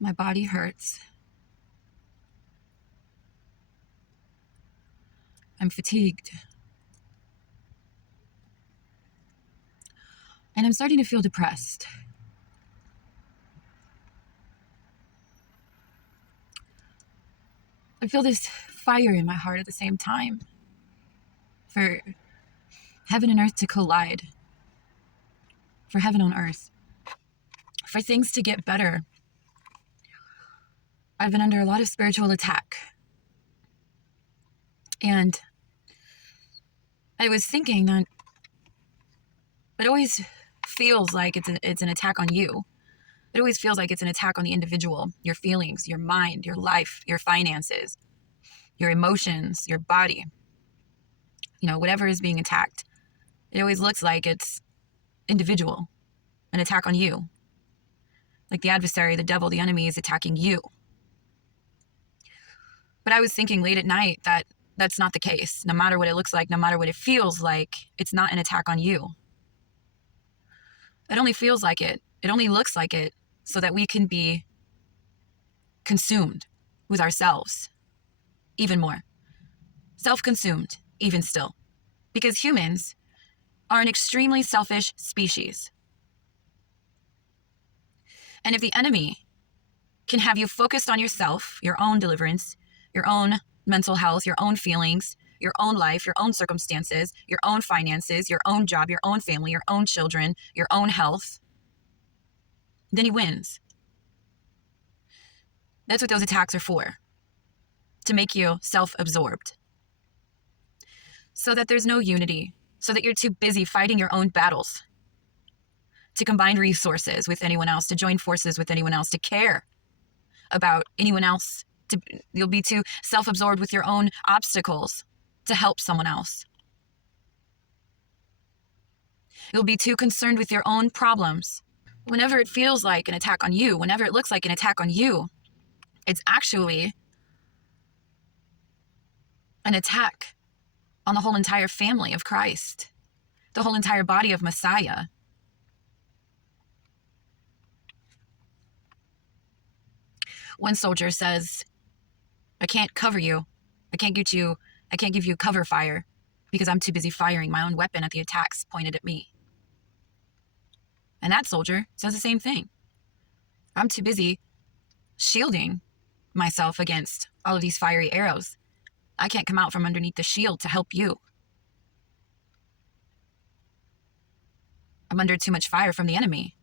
My body hurts. I'm fatigued. And I'm starting to feel depressed. I feel this fire in my heart at the same time for heaven and earth to collide, for heaven on earth, for things to get better. I've been under a lot of spiritual attack. And I was thinking that it always feels like it's an attack on you. It always feels like it's an attack on the individual, your feelings, your mind, your life, your finances, your emotions, your body. Whatever is being attacked. It always looks like it's individual, an attack on you. Like the adversary, the devil, the enemy is attacking you. But I was thinking late at night that that's not the case. No matter what it looks like, no matter what it feels like, it's not an attack on you. It only feels like it. It only looks like it so that we can be consumed with ourselves even more. Self-consumed, even still. Because humans are an extremely selfish species. And if the enemy can have you focused on yourself, your own deliverance, your own mental health, your own feelings, your own life, your own circumstances, your own finances, your own job, your own family, your own children, your own health, then he wins. That's what those attacks are for. To make you self-absorbed. So that there's no unity. So that you're too busy fighting your own battles. To combine resources with anyone else. To join forces with anyone else. To care about anyone else. You'll be too self-absorbed with your own obstacles to help someone else. You'll be too concerned with your own problems. Whenever it feels like an attack on you, whenever it looks like an attack on you, it's actually an attack on the whole entire family of Christ, the whole entire body of Messiah. One soldier says, I can't cover you. I can't give you cover fire because I'm too busy firing my own weapon at the attacks pointed at me. And that soldier says the same thing. I'm too busy shielding myself against all of these fiery arrows. I can't come out from underneath the shield to help you. I'm under too much fire from the enemy.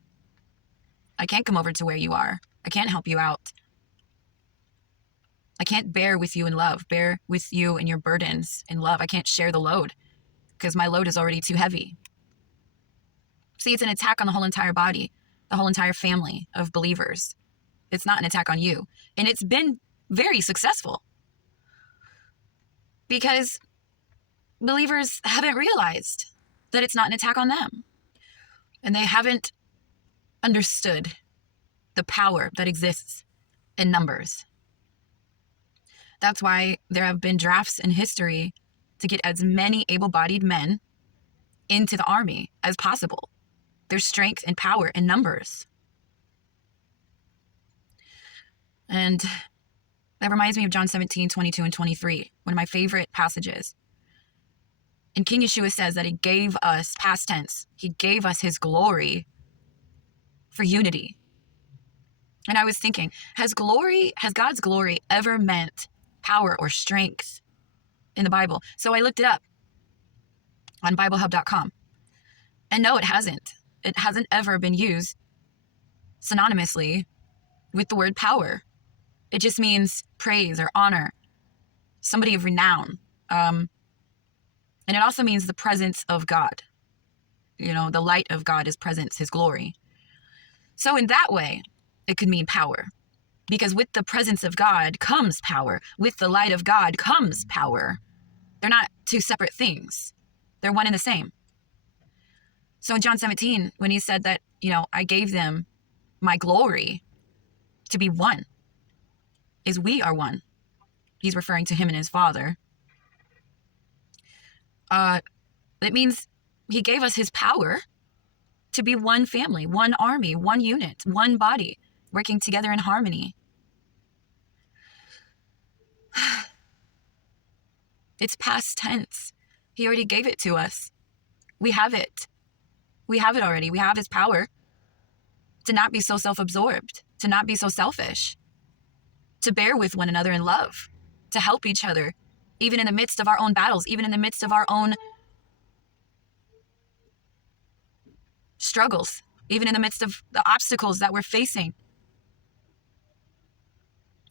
I can't come over to where you are. I can't help you out. I can't bear with you in love, bear with you and your burdens in love. I can't share the load because my load is already too heavy. See, it's an attack on the whole entire body, the whole entire family of believers. It's not an attack on you. And it's been very successful because believers haven't realized that it's not an attack on them. And they haven't understood the power that exists in numbers. That's why there have been drafts in history to get as many able-bodied men into the army as possible. There's strength and power in numbers. And that reminds me of John 17, 22, and 23, one of my favorite passages. And King Yeshua says that he gave us, past tense, he gave us his glory for unity. And I was thinking, has God's glory ever meant power or strength in the Bible? So I looked it up on BibleHub.com. And no, it hasn't. It hasn't ever been used synonymously with the word power. It just means praise or honor, somebody of renown. And it also means the presence of God. The light of God is presence, his glory. So in that way, it could mean power. Because with the presence of God comes power. With the light of God comes power. They're not two separate things. They're one and the same. So in John 17, when he said that, I gave them my glory to be one, is we are one. He's referring to him and his Father. It means he gave us his power to be one family, one army, one unit, one body, working together in harmony. It's past tense. He already gave it to us. We have it. We have it already. We have his power to not be so self-absorbed, to not be so selfish, to bear with one another in love, to help each other, even in the midst of our own battles, even in the midst of our own struggles, even in the midst of the obstacles that we're facing.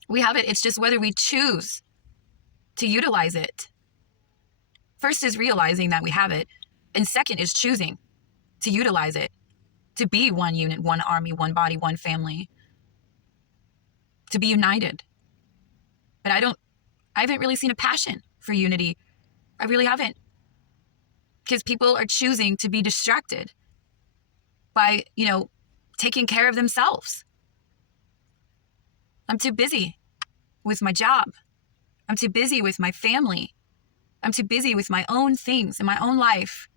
We have it. It's just whether we choose to utilize it. First is realizing that we have it, and second is choosing to utilize it, to be one unit, one army, one body, one family, to be united. But I haven't really seen a passion for unity. I really haven't. Because people are choosing to be distracted by, taking care of themselves. I'm too busy with my job. I'm too busy with my family. I'm too busy with my own things in my own life.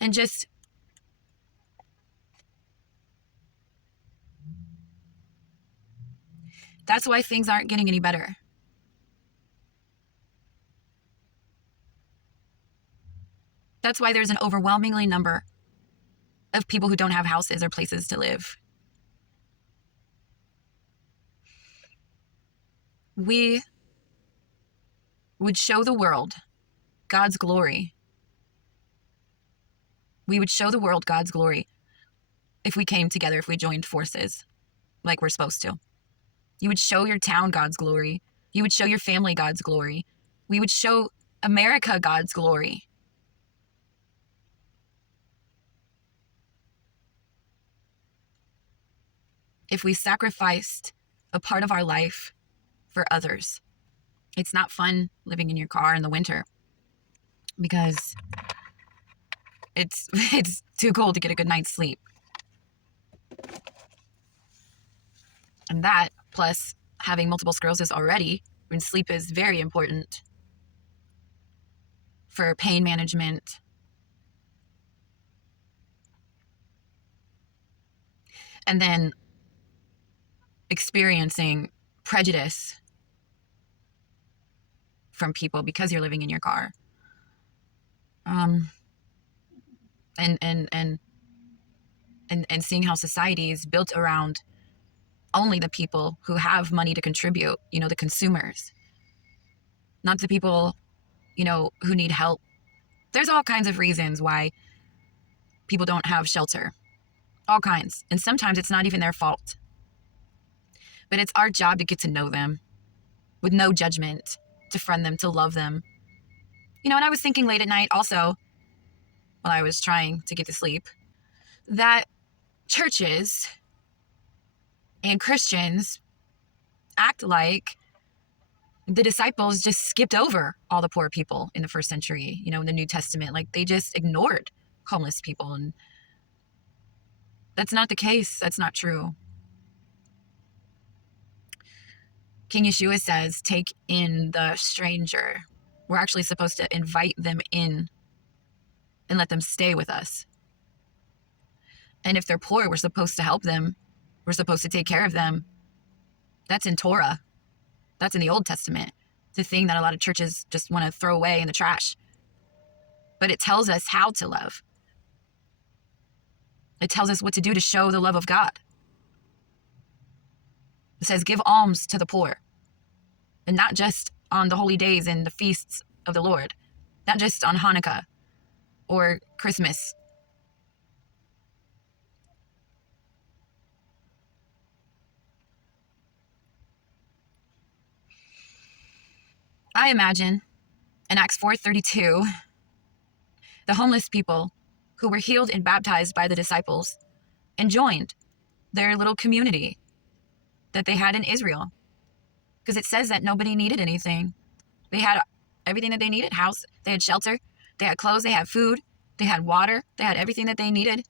And just that's why things aren't getting any better. That's why there's an overwhelmingly number of people who don't have houses or places to live. We would show the world God's glory. We would show the world God's glory if we came together, if we joined forces like we're supposed to. You would show your town God's glory. You would show your family God's glory. We would show America God's glory. If we sacrificed a part of our life for others. It's not fun living in your car in the winter because it's too cold to get a good night's sleep. And that, plus having multiple sclerosis already, when sleep is very important for pain management. And then experiencing prejudice from people because you're living in your car. And seeing how society is built around only the people who have money to contribute, the consumers, not the people, who need help. There's all kinds of reasons why people don't have shelter, all kinds. And sometimes it's not even their fault. But it's our job to get to know them with no judgment, to friend them, to love them. And I was thinking late at night also, while I was trying to get to sleep, that churches and Christians act like the disciples just skipped over all the poor people in the first century, in the New Testament. Like they just ignored homeless people. And that's not the case. That's not true. King Yeshua says, take in the stranger. We're actually supposed to invite them in and let them stay with us. And if they're poor, we're supposed to help them. We're supposed to take care of them. That's in Torah. That's in the Old Testament. It's a thing that a lot of churches just want to throw away in the trash. But it tells us how to love. It tells us what to do to show the love of God. It says, give alms to the poor. And not just on the holy days and the feasts of the Lord. Not just on Hanukkah or Christmas. I imagine in Acts 4:32, the homeless people who were healed and baptized by the disciples and joined their little community that they had in Israel. Because it says that nobody needed anything. They had everything that they needed. House, they had shelter, they had clothes, they had food, they had water, they had everything that they needed.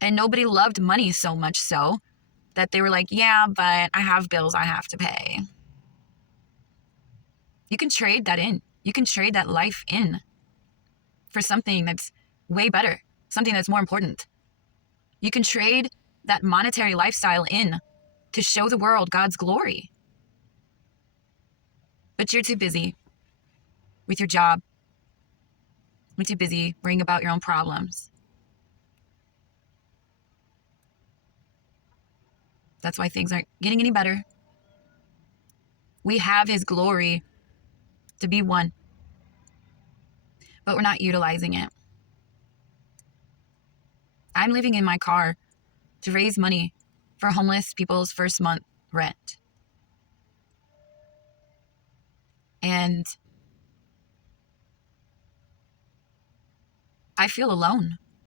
And nobody loved money so much so that they were like, yeah, but I have bills I have to pay. You can trade that in. You can trade that life in for something that's way better, something that's more important. You can trade that monetary lifestyle in to show the world God's glory. But you're too busy with your job. You're too busy worrying about your own problems. That's why things aren't getting any better. We have His glory to be one, but we're not utilizing it. I'm living in my car to raise money for homeless people's first month rent. And I feel alone.